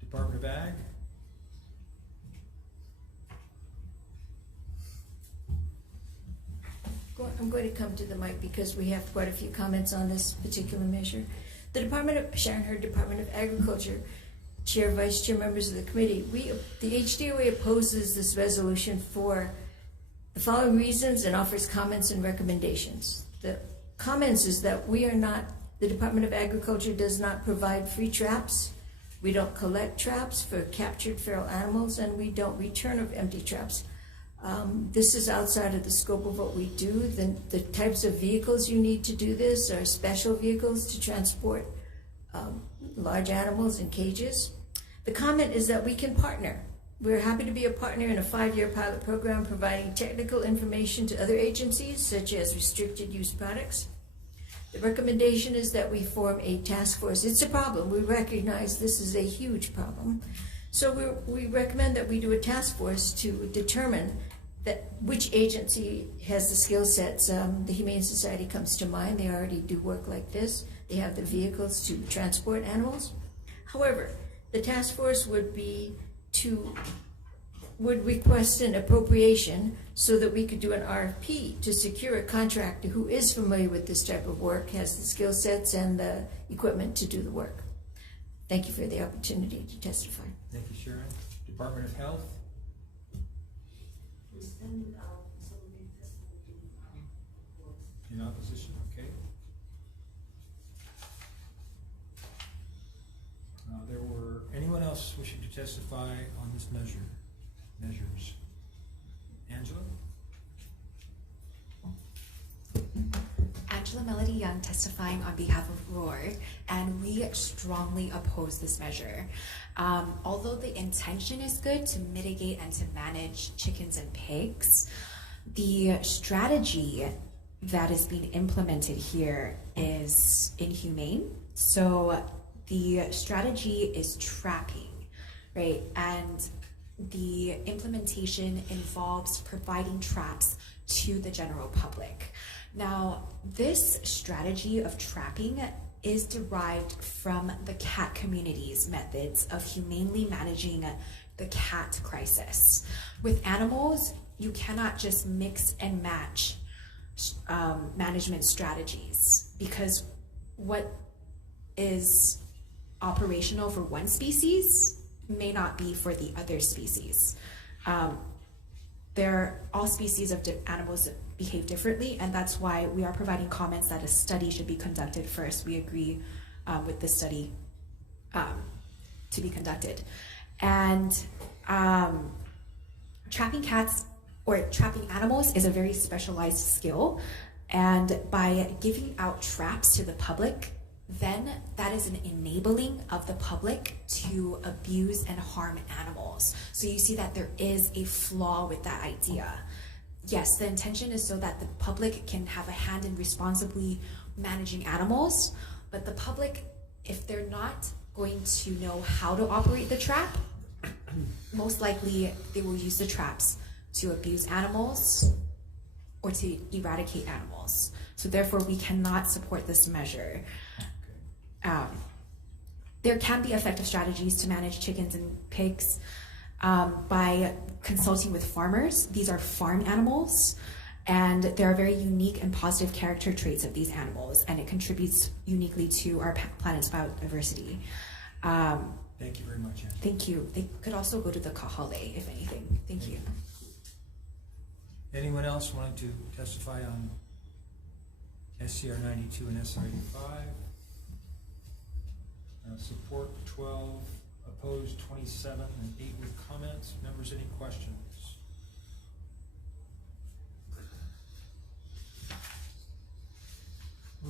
Department of Ag. I'm going to come to the mic because we have quite a few comments on this particular measure. The Department of Sharon Hurd, Department of Agriculture, Chair, Vice Chair, members of the committee, the HDOA opposes this resolution for the following reasons and offers comments and recommendations. The comments is that the Department of Agriculture does not provide free traps. We don't collect traps for captured feral animals, and we don't return of empty traps. This is outside of the scope of what we do. The types of vehicles you need to do this are special vehicles to transport large animals in cages. The comment is that we can partner. We're happy to be a partner in a 5-year pilot program providing technical information to other agencies such as restricted use products. The recommendation is that we form a task force. It's a problem. We recognize this is a huge problem. So we recommend that we do a task force to determine which agency has the skill sets. The Humane Society comes to mind. They already do work like this. They have the vehicles to transport animals. However, the task force would request an appropriation so that we could do an RFP to secure a contractor who is familiar with this type of work, has the skill sets and the equipment to do the work. Thank you for the opportunity to testify. Thank you, Sharon. Department of Health. In opposition, okay. There were anyone else wishing to testify on this measures? Angela? Angela Melody Young testifying on behalf of ROAR, and we strongly oppose this measure. Although the intention is good to mitigate and to manage chickens and pigs, the strategy that is being implemented here is inhumane. So the strategy is trapping, right? And the implementation involves providing traps to the general public. Now, this strategy of trapping is derived from the cat community's methods of humanely managing the cat crisis. With animals, you cannot just mix and match management strategies, because what is operational for one species may not be for the other species. All species of animals behave differently, and that's why we are providing comments that a study should be conducted first. We agree with this study to be conducted. And trapping cats or trapping animals is a very specialized skill, and by giving out traps to the public, then that is an enabling of the public to abuse and harm animals. So you see that there is a flaw with that idea. Yes, the intention is so that the public can have a hand in responsibly managing animals, but the public, if they're not going to know how to operate the trap, most likely they will use the traps to abuse animals or to eradicate animals. So therefore, we cannot support this measure. There can be effective strategies to manage chickens and pigs by consulting with farmers. These are farm animals, and there are very unique and positive character traits of these animals, and it contributes uniquely to our planet's biodiversity. Thank you very much, Angela. Thank you. They could also go to the kahale, if anything. Thank you. Anyone else wanting to testify on SCR 92 and SR 85? Support 12, opposed 27, and 8 with comments. Members, any questions?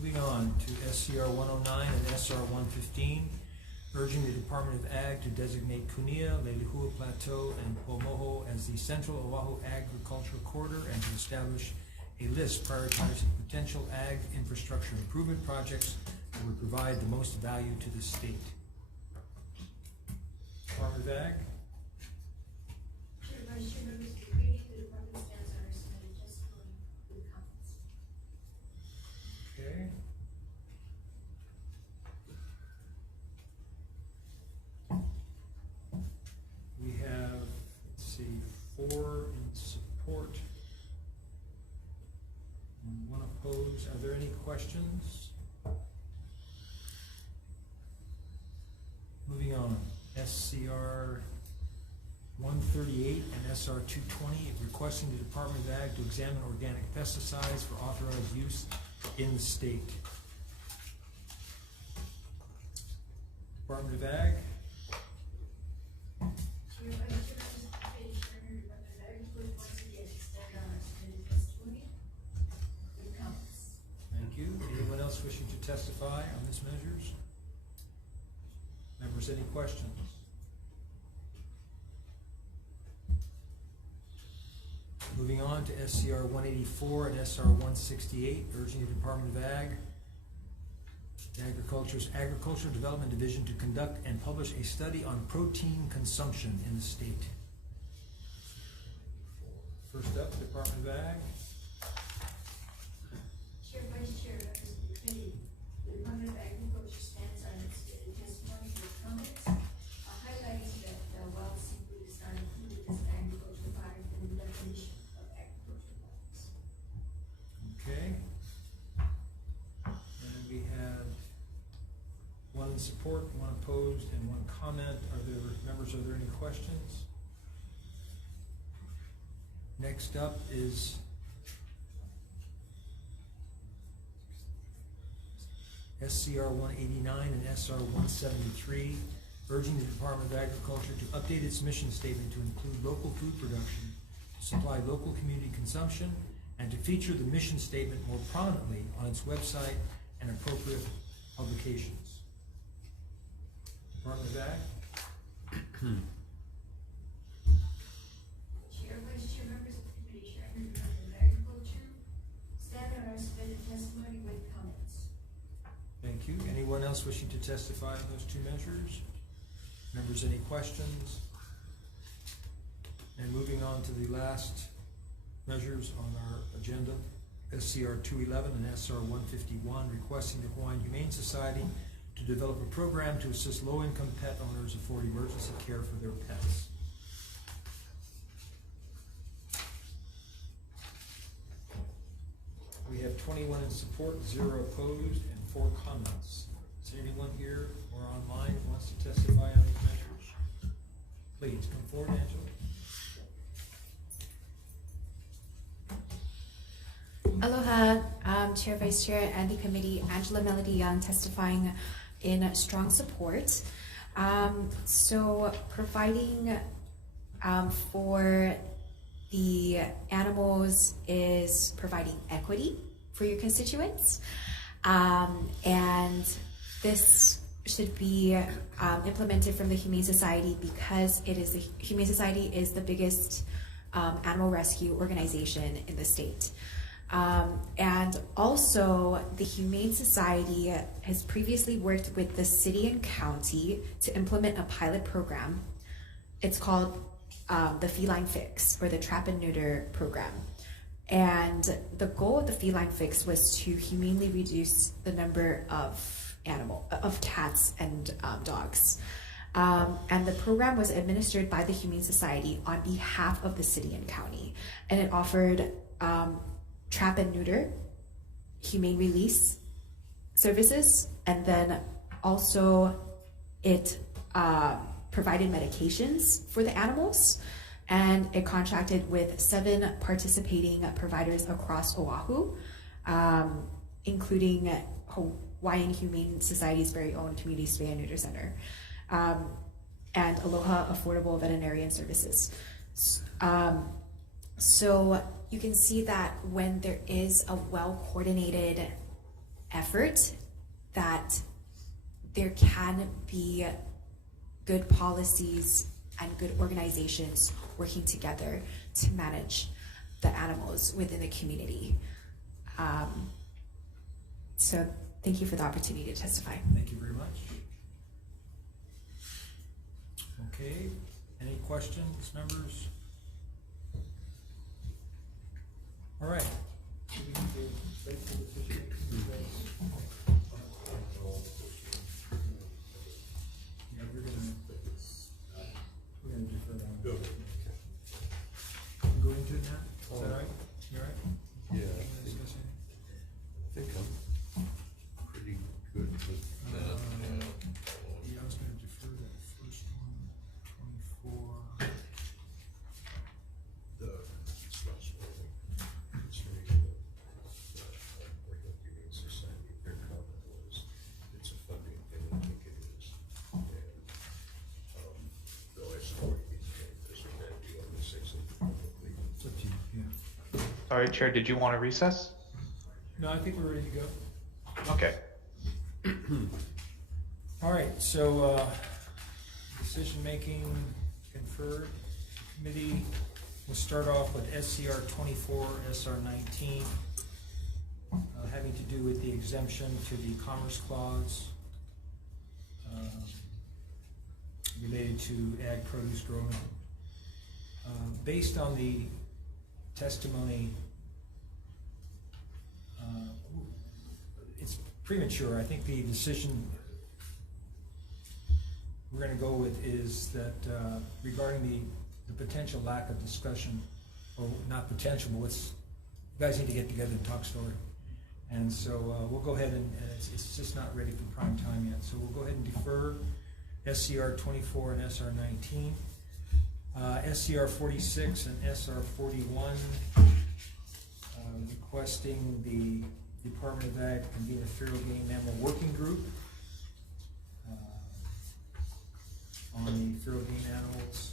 Moving on to SCR 109 and SR 115, urging the Department of Ag to designate Kunia, Leilehua Plateau, and Pomoho as the Central Oahu Agricultural Corridor and to establish a list prioritizing potential ag infrastructure improvement projects that would provide the most value to the state. Department of Ag. Chair, Vice Chair, members of the committee, the department stands on our submitted testimony with comments. Okay. We have, let's see, 4 in support and 1 opposed. Are there any questions? Moving on, SCR 138 and SR 220, requesting the Department of Ag to examine organic pesticides for authorized use in the state. Department of Ag. Chair, Vice Chair, members of the committee, Chairman, Department of Agriculture, once again, stand on our submitted testimony with comments. Thank you. Anyone else wishing to testify on these measures? Members, any questions? Moving on to SCR 184 and SR 168, urging the Department of Ag, Agriculture's Agricultural Development Division to conduct and publish a study on protein consumption in the state. First up, Department of Ag. Chair, Vice Chair, members of the committee, the Department of Agriculture stands on its submitted testimony with comments, highlighting that while seafood is not included as an agricultural product in the definition of agricultural products. Okay. And we have 1 in support, 1 opposed, and 1 comment. Are there any questions? Next up is SCR 189 and SR 173, urging the Department of Agriculture to update its mission statement to include local food production, to supply local community consumption, and to feature the mission statement more prominently on its website and appropriate publications. Department of Ag. Chair, Vice Chair, members of the committee, Chairman, Department of Agriculture, stand on our submitted testimony with comments. Thank you. Anyone else wishing to testify on those 2 measures? Members, any questions? And moving on to the last measures on our agenda, SCR 211 and SR 151, requesting the Hawaiian Humane Society to develop a program to assist low-income pet owners afford emergency care for their pets. We have 21 in support, 0 opposed, and 4 comments. Is there anyone here or online who wants to testify on these measures? Please come forward, Angela. Aloha, Chair, Vice Chair, and the committee. Angela Melody Young testifying in strong support. So providing for the animals is providing equity for your constituents, and this should be implemented from the Humane Society because the Humane Society is the biggest animal rescue organization in the state. And also, the Humane Society has previously worked with the city and county to implement a pilot program. It's called the Feline Fix, or the Trap and Neuter program. And the goal of the Feline Fix was to humanely reduce the number of cats and dogs. And the program was administered by the Humane Society on behalf of the city and county. And it offered trap and neuter, humane release services, and then also it provided medications for the animals, and it contracted with 7 participating providers across Oahu, including Hawaiian Humane Society's very own Community Spay and Neuter Center, and Aloha Affordable Veterinarian Services. So you can see that when there is a well-coordinated effort that there can be good policies and good organizations working together to manage the animals within the community. So thank you for the opportunity to testify. Thank you very much. Okay, any questions, members? All right. Yeah, we're gonna defer that. Go into it now? Is that right? You all right? Yeah. Wanna discuss anything? I think I'm pretty good with that. Yeah, I was gonna defer that first one, 24. The Society, their comment was, it's a funding thing, I think it is. And, though I support this or that deal, I'm gonna say something publicly. It's up to you, yeah. Sorry, Chair, did you want to recess? No, I think we're ready to go. Okay. All right, so, decision-making conferred, committee, we'll start off with SCR 24, SR 19, having to do with the exemption to the Commerce Clause, related to ag produce growing. Based on the testimony, it's premature. I think the decision we're going to go with is that regarding the potential lack of discussion, or not potential, but you guys need to get together and talk story. And so we'll go ahead and it's just not ready for prime time yet. So we'll go ahead and defer SCR 24 and SR 19. SCR 46 and SR 41, requesting the Department of Ag convene a feral game mammal working group on the feral game animals.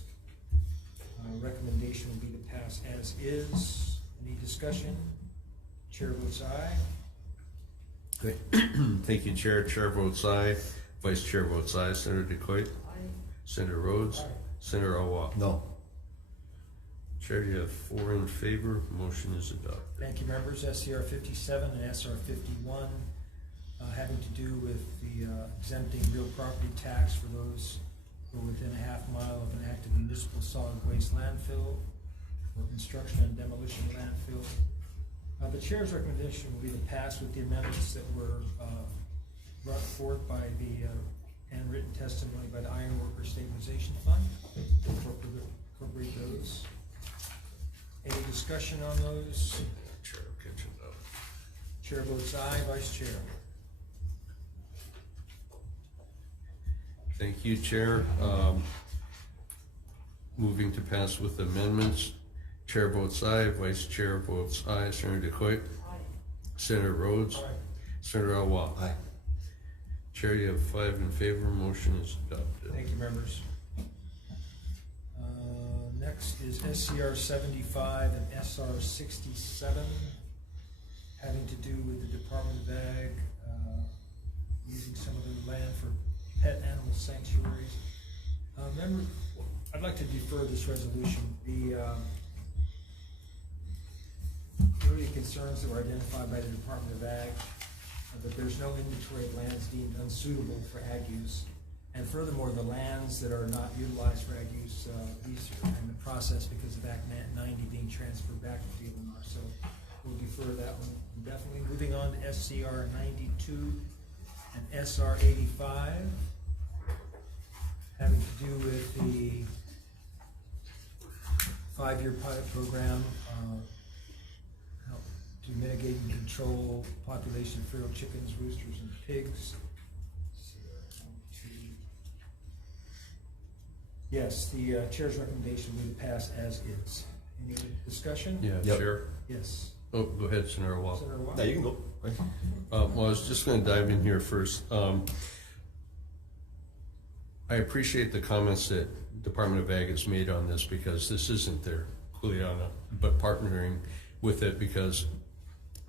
Recommendation will be to pass as is. Any discussion? Chair votes aye. Thank you, Chair. Chair votes aye. Vice Chair votes aye. Senator DeCoite? Aye. Senator Rhodes? Aye. Senator Awa? No. Chair, you have 4 in favor. Motion is adopted. Thank you, members. SCR 57 and SR 51, having to do with the exempting real property tax for those who are within a half mile of an active municipal solid waste landfill or construction and demolition landfill. The chair's recommendation will be to pass with the amendments that were brought forth by the and written testimony by the Iron Workers Stabilization Fund. Incorporate those. Any discussion on those? Chair will catch it up. Chair votes aye. Vice Chair? Thank you, Chair. Moving to pass with amendments. Chair votes aye. Vice Chair votes aye. Senator DeCoite? Aye. Senator Rhodes? Aye. Senator Awa? Aye. Chair, you have 5 in favor. Motion is adopted. Thank you, members. Next is SCR 75 and SR 67, having to do with the Department of Ag using some of the land for pet animal sanctuaries. Member, I'd like to defer this resolution. The really concerns that were identified by the Department of Ag, that there's no inventory of lands deemed unsuitable for ag use. And furthermore, the lands that are not utilized for ag use, these are in the process because of Act 90 being transferred back to DLNR. So we'll defer that one indefinitely. Moving on to SCR 92 and SR 85, having to do with the 5-year pilot program to mitigate and control population of feral chickens, roosters, and pigs. Yes, the chair's recommendation will be to pass as is. Any discussion? Yeah, Yep. Chair. Yes. Oh, go ahead, Senator Wall. Senator Watt? Yeah, you can go. Well, I was just going to dive in here first. I appreciate the comments that Department of Ag has made on this, because this isn't their Kuleana, but partnering with it because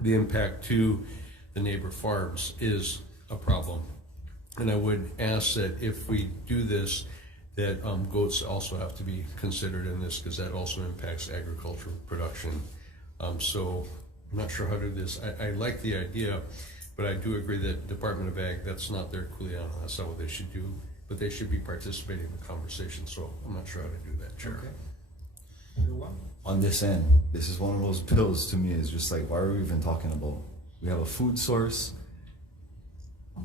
the impact to the neighbor farms is a problem. And I would ask that if we do this, that goats also have to be considered in this, because that also impacts agricultural production. So I'm not sure how to do this. I like the idea, but I do agree that Department of Ag, that's not their kuleana, that's not what they should do, but they should be participating in the conversation, so I'm not sure how to do that, Chair. Okay. On this end, this is one of those bills to me is just like, why are we even talking about? We have a food source.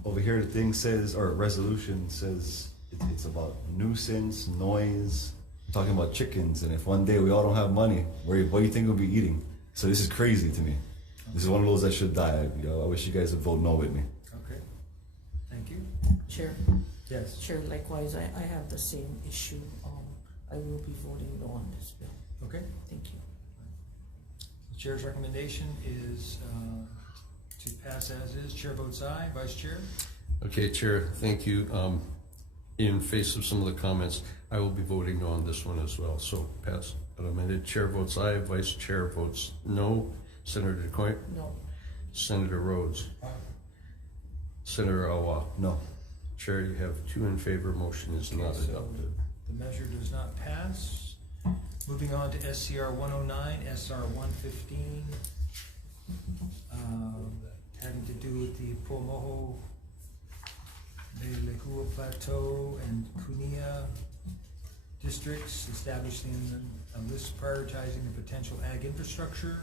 Over here the thing says, or resolution says, it's about nuisance, noise, we're talking about chickens, and if one day we all don't have money, what do you think we'll be eating? So this is crazy to me. This is one of those that should die. I wish you guys would vote no with me. Okay, thank you. Chair. Yes. Chair, likewise, I have the same issue. I will be voting no on this bill. Okay. Thank you. The chair's recommendation is to pass as is. Chair votes aye. Vice Chair? Okay, Chair, thank you. In face of some of the comments, I will be voting no on this one as well. So pass but amended. Chair votes aye. Vice Chair votes no. Senator DeCoy? No. Senator Rhodes? Senator Awa? No. Chair, you have 2 in favor. Motion is not adopted. The measure does not pass. Moving on to SCR 109, SR 115, having to do with the Pomoho, the Lehua Plateau, and Kunia districts, establishing a list prioritizing the potential ag infrastructure.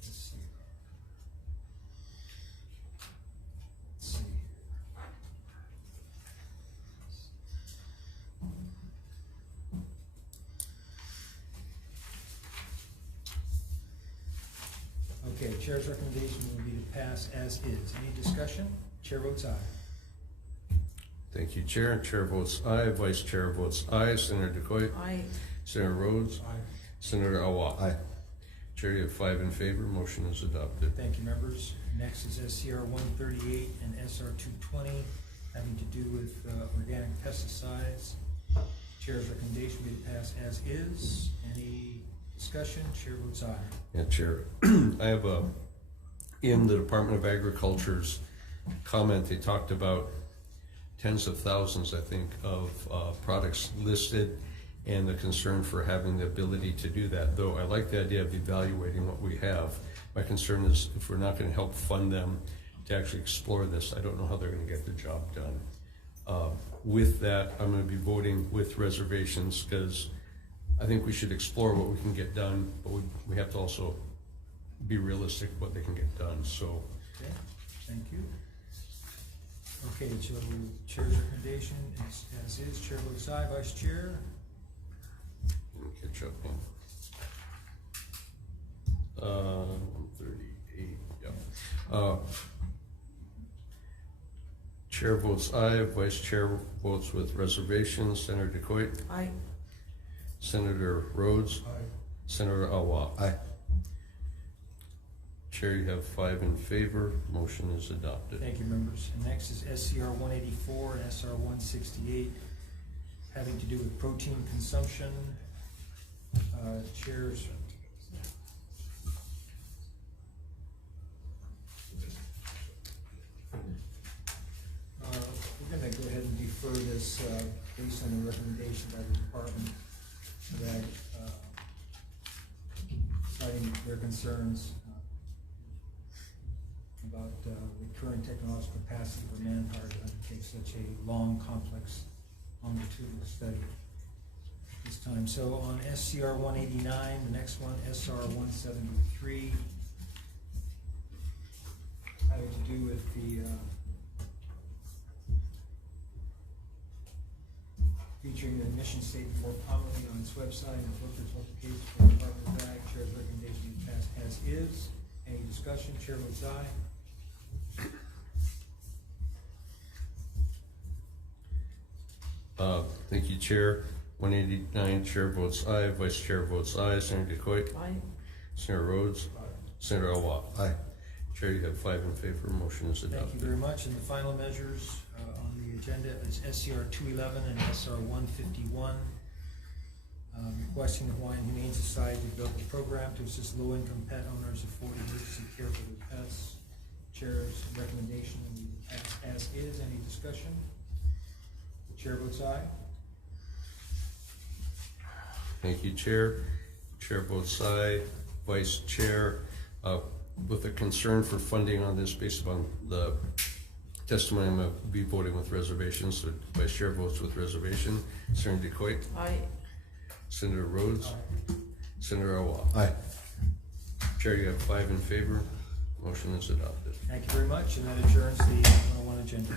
Let's see. Okay, Chair's recommendation will be to pass as is. Any discussion? Chair votes aye. Thank you, Chair. Chair votes aye. Vice Chair votes aye. Senator DeCoy? Aye. Senator Rhodes? Aye. Senator Awa? Aye. Chair, you have 5 in favor. Motion is adopted. Thank you, members. Next is SCR 138 and SR 220, having to do with organic pesticides. Chair's recommendation will be to pass as is. Any discussion? Chair votes aye. Yeah, Chair. I have in the Department of Agriculture's comment, they talked about tens of thousands, I think, of products listed and the concern for having the ability to do that. Though I like the idea of evaluating what we have. My concern is if we're not going to help fund them to actually explore this, I don't know how they're going to get the job done. With that, I'm going to be voting with reservations because I think we should explore what we can get done, but we have to also be realistic what they can get done. So, okay, thank you. Okay, so Chair's recommendation is as is. Chair votes aye. Vice Chair? Catch up on 138. Yeah. Chair votes aye. Vice Chair votes with reservations. Senator DeCoy? Aye. Senator Rhodes? Aye. Senator Awa? Aye. Chair, you have 5 in favor. Motion is adopted. Thank you, members. And next is SCR 184 and SR 168, having to do with protein consumption. Chairs. We're going to go ahead and defer this based on the recommendation by the Department of Ag, citing their concerns about the current technological capacity for manpower to undertake such a long, complex, longitudinal study at this time. So on SCR 189, the next one, SR 173, having to do with the featuring the mission statement more prominently on its website and filters publications for the Department of Ag. Chair's recommendation is passed as is. Any discussion? Chair votes aye. Thank you, Chair. 189, Chair votes aye. Vice Chair votes aye. Senator DeCoy? Aye. Senator Rhodes? Aye. Senator Awa? Aye. Chair, you have 5 in favor. Motion is adopted. Thank you very much. And the final measures on the agenda is SCR 211 and SR 151, requesting the Hawaiian Humane Society to develop a program to assist low-income pet owners afford emergency care for their pets. Chair's recommendation as is. Any discussion? The chair votes aye. Thank you, Chair. Chair votes aye. Vice Chair, with a concern for funding on this based upon the testimony, I'm going to be voting with reservations. So Vice Chair votes with reservation. Senator DeCoit. Aye. Senator Rhodes. Aye. Senator Awa. Aye. Chair, you have 5 in favor. Motion is adopted. Thank you very much, and that adjourns the 101 agenda.